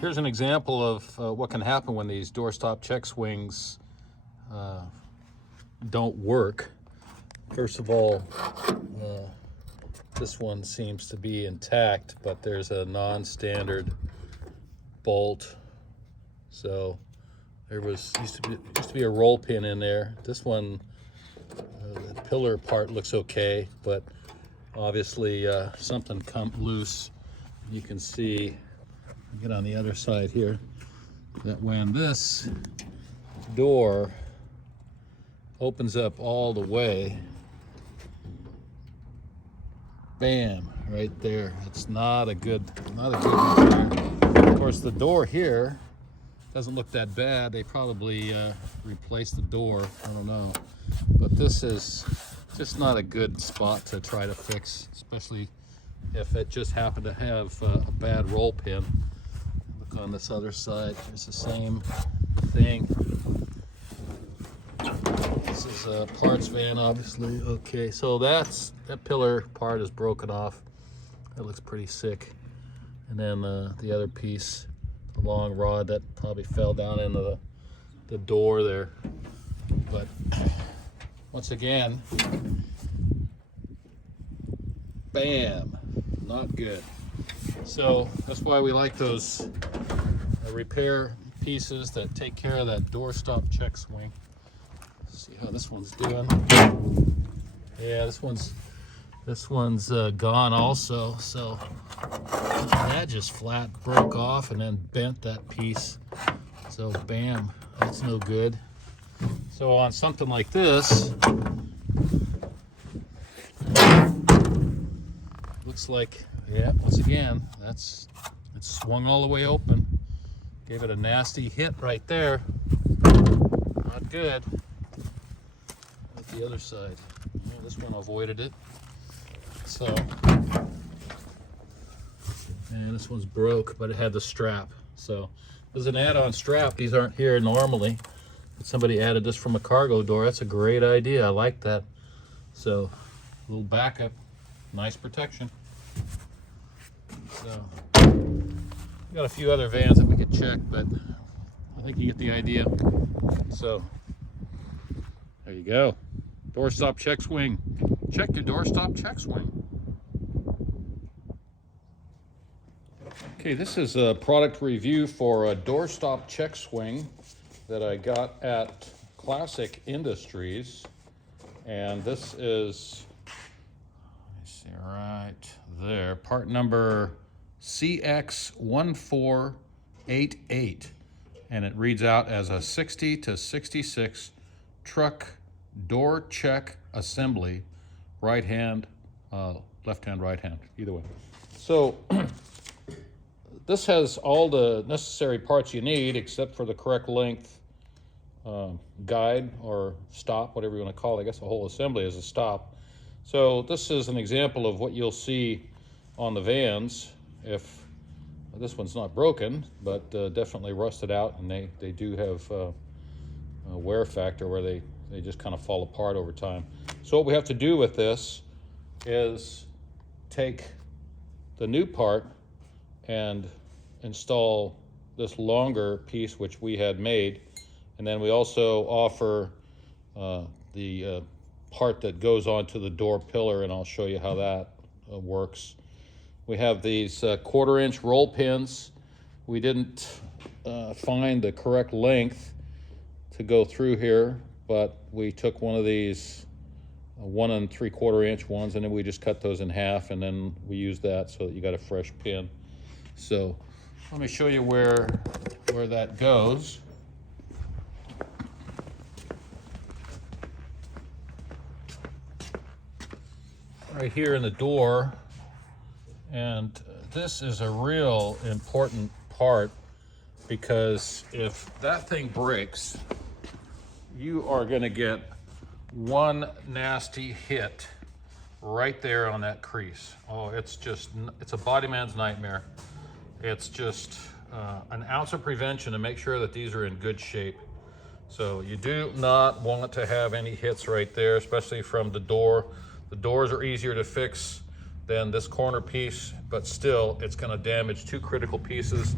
Here's an example of what can happen when these doorstop check swings don't work. First of all, this one seems to be intact, but there's a non-standard bolt. So there used to be a roll pin in there. This one, the pillar part looks okay, but obviously something come loose. You can see, get on the other side here, that when this door opens up all the way, bam, right there. It's not a good repair. Of course, the door here doesn't look that bad. They probably replaced the door, I don't know. But this is just not a good spot to try to fix, especially if it just happened to have a bad roll pin. Look on this other side, it's the same thing. This is a parts van, obviously. Okay, so that pillar part is broken off. That looks pretty sick. And then the other piece, the long rod that probably fell down into the door there. But once again, bam, not good. So that's why we like those repair pieces that take care of that doorstop check swing. Let's see how this one's doing. Yeah, this one's gone also. So that just flat broke off and then bent that piece. So bam, that's no good. So on something like this, looks like, yeah, once again, it's swung all the way open. Gave it a nasty hit right there. Not good. At the other side, well, this one avoided it. So, and this one's broke, but it had the strap. So there's an add-on strap. These aren't here normally. But somebody added this from a cargo door. That's a great idea. I like that. So a little backup, nice protection. So we got a few other vans that we could check, but I think you get the idea. So there you go. Doorstop check swing. Check your doorstop check swing. Okay, this is a product review for a doorstop check swing that I got at Classic Industries. And this is, let me see, right there, part number CX1488. And it reads out as a 60 to 66 truck door check assembly, right hand, left hand, right hand, either way. So this has all the necessary parts you need except for the correct length guide or stop, whatever you want to call it. I guess the whole assembly is a stop. So this is an example of what you'll see on the vans. If this one's not broken, but definitely rusted out, and they do have a wear factor where they just kind of fall apart over time. So what we have to do with this is take the new part and install this longer piece which we had made, and then we also offer the part that goes onto the door pillar, and I'll show you how that works. We have these 1/4 inch roll pins. We didn't find the correct length to go through here, but we took one of these 1 3/4 inch ones, and then we just cut those in half, and then we use that so that you got a fresh pin. So let me show you where that goes. Right here in the door, and this is a real important part, because if that thing breaks, you are going to get one nasty hit right there on that crease. Oh, it's a body man's nightmare. It's just an ounce of prevention to make sure that these are in good shape. So you do not want to have any hits right there, especially from the door. The doors are easier to fix than this corner piece, but still it's going to damage two critical pieces.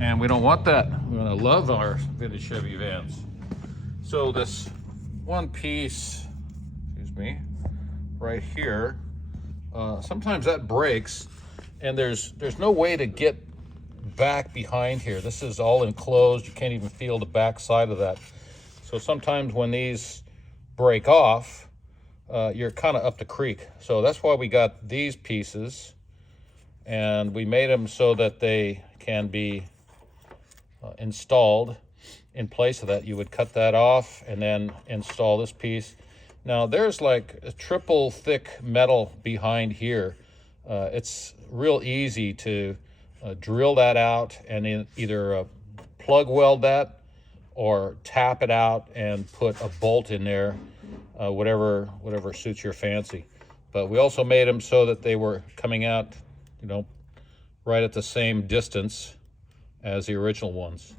And we don't want that. We're gonna love our vintage Chevy vans. So this one piece, excuse me, right here, sometimes that breaks, and there's no way to get back behind here. This is all enclosed. You can't even feel the back side of that. So sometimes when these break off, you're kind of up the creek. So that's why we got these pieces, and we made them so that they can be installed in place of that. You would cut that off and then install this piece. Now there's like a triple thick metal behind here. It's real easy to drill that out and either plug weld that or tap it out and put a bolt in there, whatever suits your fancy. But we also made them so that they were coming out, you know, right at the same distance as the original ones.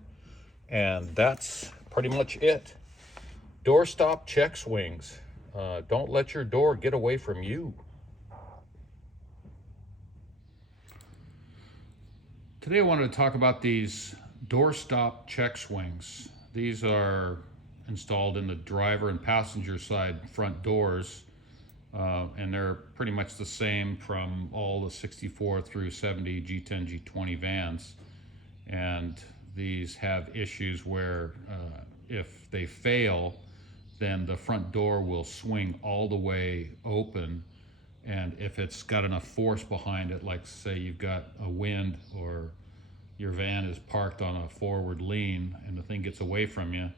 And that's pretty much it. Doorstop check swings. Don't let your door get away from you. Today I wanted to talk about these doorstop check swings. These are installed in the driver and passenger side front doors, and they're pretty much the same from all the 64 through 70 G10, G20 vans. And these have issues where if they fail, then the front door will swing all the way open. And if it's got enough force behind it, like say you've got a wind or your van is parked on a forward lean and the thing gets away from you,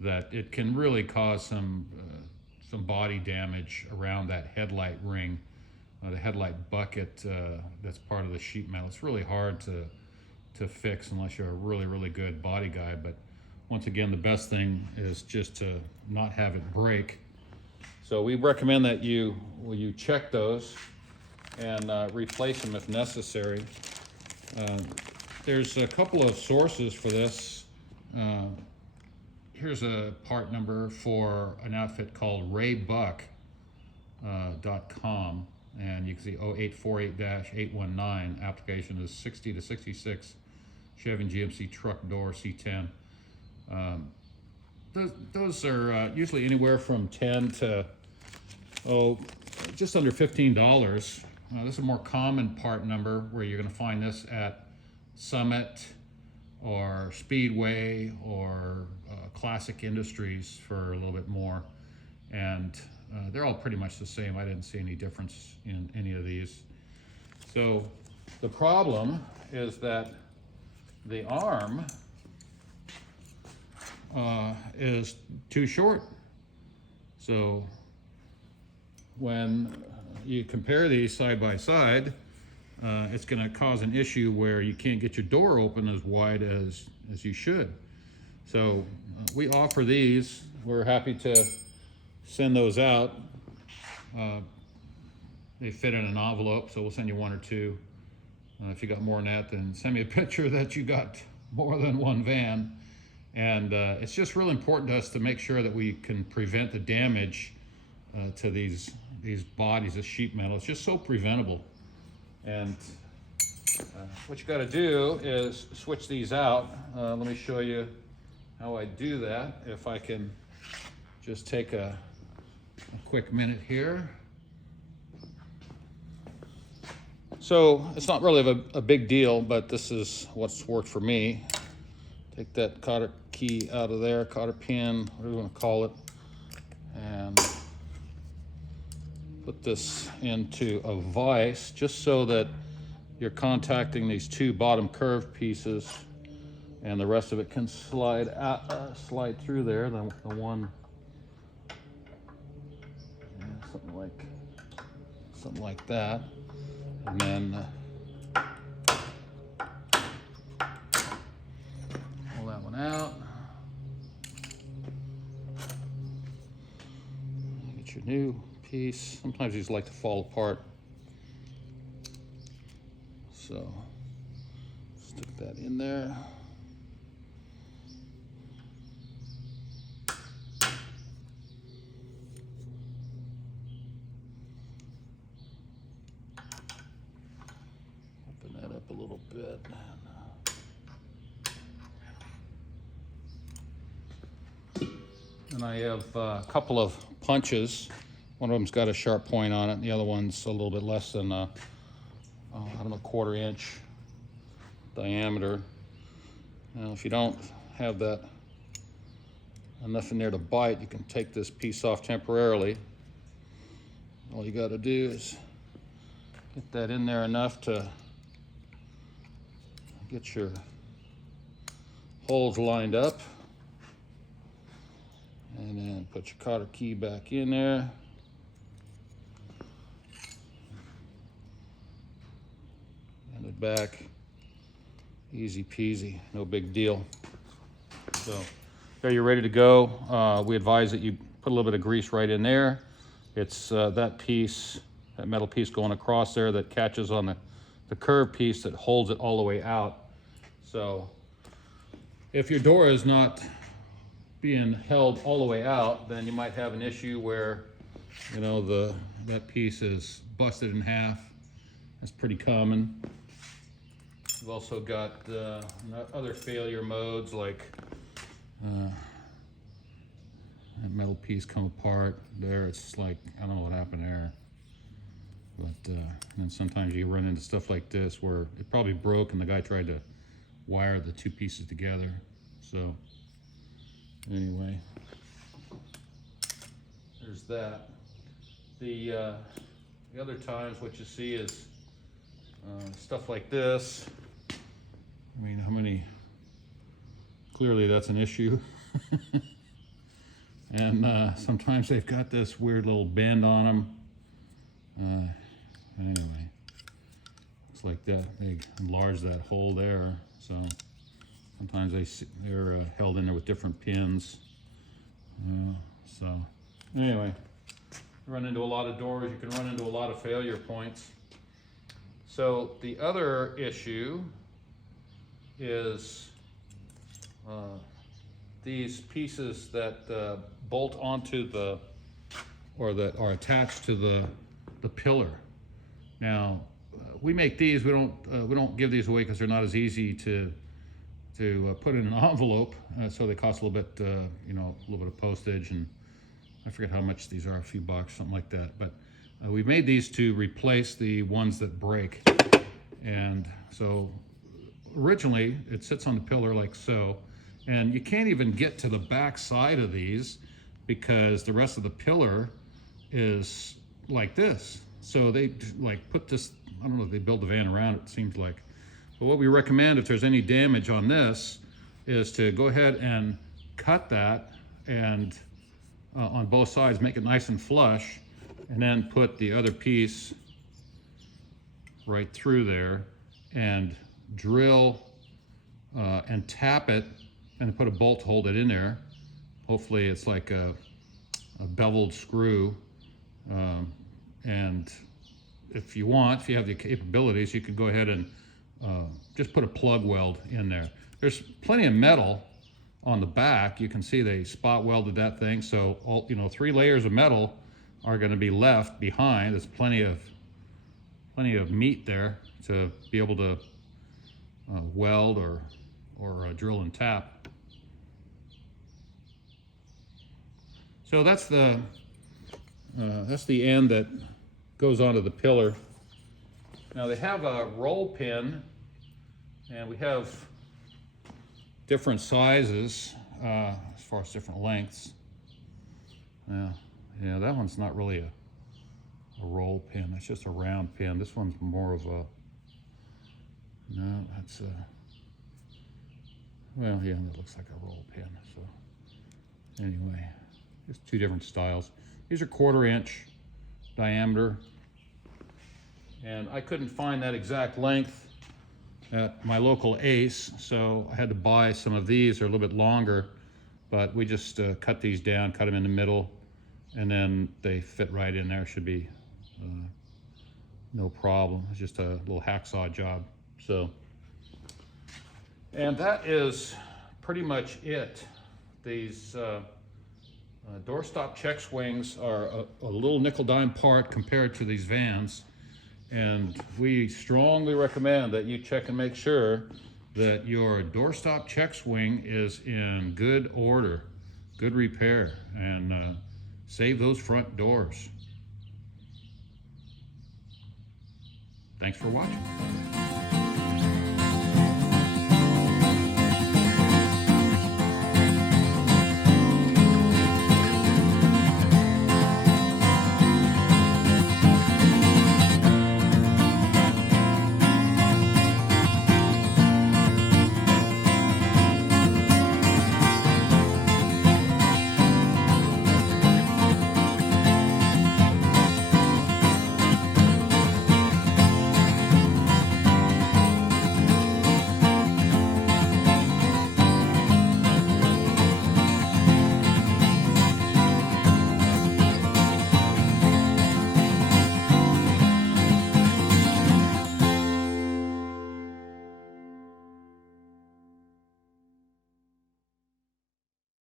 that it can really cause some body damage around that headlight ring, the headlight bucket that's part of the sheet metal. It's really hard to fix unless you're a really good body guy. But once again, the best thing is just to not have it break. So we recommend that you check those and replace them if necessary. There's a couple of sources for this. Here's a part number for an outfit called raybuck.com, and you can see 0848-819. Application is 60 to 66 Chevy GMC truck door C10. Those are usually anywhere from 10 to just under $15. This is a more common part number where you're going to find this at Summit or Speedway or Classic Industries for a little bit more, and they're all pretty much the same. I didn't see any difference in any of these. So the problem is that the arm is too short. So when you compare these side by side, it's going to cause an issue where you can't get your door open as wide as you should. So we offer these. We're happy to send those out. They fit in an envelope, so we'll send you one or two. If you got more than that, then send me a picture that you got more than one van. And it's just really important to us to make sure that we can prevent the damage to these bodies of sheet metal. It's just so preventable. And what you got to do is switch these out. Let me show you how I do that. If I can just take a quick minute here. So it's not really a big deal, but this is what's worked for me. Take that cotter key out of there, cotter pin, whatever you want to call it, and put this into a vise just so that you're contacting these two bottom curved pieces, and the rest of it can slide out, slide through there. The one, yeah, something like that, and then pull that one out. Get your new piece. Sometimes these like to fall apart, so stick that in there. Open that up a little bit. And I have a couple of punches. One of them's got a sharp point on it, and the other one's a little bit less than I don't know, 1/4 inch diameter. Now, if you don't have that enough in there to bite, you can take this piece off temporarily. All you got to do is get that in there enough to get your holes lined up, and then put your cotter key back in there. And it back, easy peasy, no big deal. So there, you're ready to go. We advise that you put a little bit of grease right in there. It's that piece, that metal piece going across there that catches on the curved piece that holds it all the way out. So if your door is not being held all the way out, then you might have an issue where, you know, that piece is busted in half. That's pretty common. We've also got other failure modes, like that metal piece come apart there. It's just like, I don't know what happened there. But and sometimes you run into stuff like this where it probably broke and the guy tried to wire the two pieces together. So anyway, there's that. The other times what you see is stuff like this. I mean, how many? Clearly that's an issue. And sometimes they've got this weird little bend on them. Anyway, looks like that they enlarged that hole there. So sometimes they're held in there with different pins. So anyway, you run into a lot of doors. You can run into a lot of failure points. So the other issue is these pieces that bolt onto or that are attached to the pillar. Now, we make these. We don't give these away because they're not as easy to put in an envelope. So they cost a little bit, you know, a little bit of postage, and I forget how much these are, a few bucks, something like that. But we made these to replace the ones that break. And so originally it sits on the pillar like so, and you can't even get to the back side of these because the rest of the pillar is like this. So they like put this, I don't know, they build the van around it seems like. But what we recommend if there's any damage on this is to go ahead and cut that and on both sides, make it nice and flush, and then put the other piece right through there and drill and tap it and put a bolt to hold it in there. Hopefully it's like a beveled screw. And if you have the capabilities, you could go ahead and just put a plug weld in there. There's plenty of metal on the back. You can see they spot welded that thing. So all, you know, 3 layers of metal are going to be left behind. There's plenty of meat there to be able to weld or drill and tap. So that's the end that goes onto the pillar. Now they have a roll pin, and we have different sizes as far as different lengths. Yeah, that one's not really a roll pin. It's just a round pin. This one's more of a, no, that's a, well, yeah, that looks like a roll pin. So anyway, just 2 different styles. These are 1/4 inch diameter, and I couldn't find that exact length at my local Ace, so I had to buy some of these. They're a little bit longer, but we just cut these down, cut them in the middle, and then they fit right in there. Should be no problem. It's just a little hacksaw job. So, and that is pretty much it. These doorstop check swings are a little nickel-dime part compared to these vans, and we strongly recommend that you check and make sure that your doorstop check swing is in good order. good repair, and save those front doors. Thanks for watching.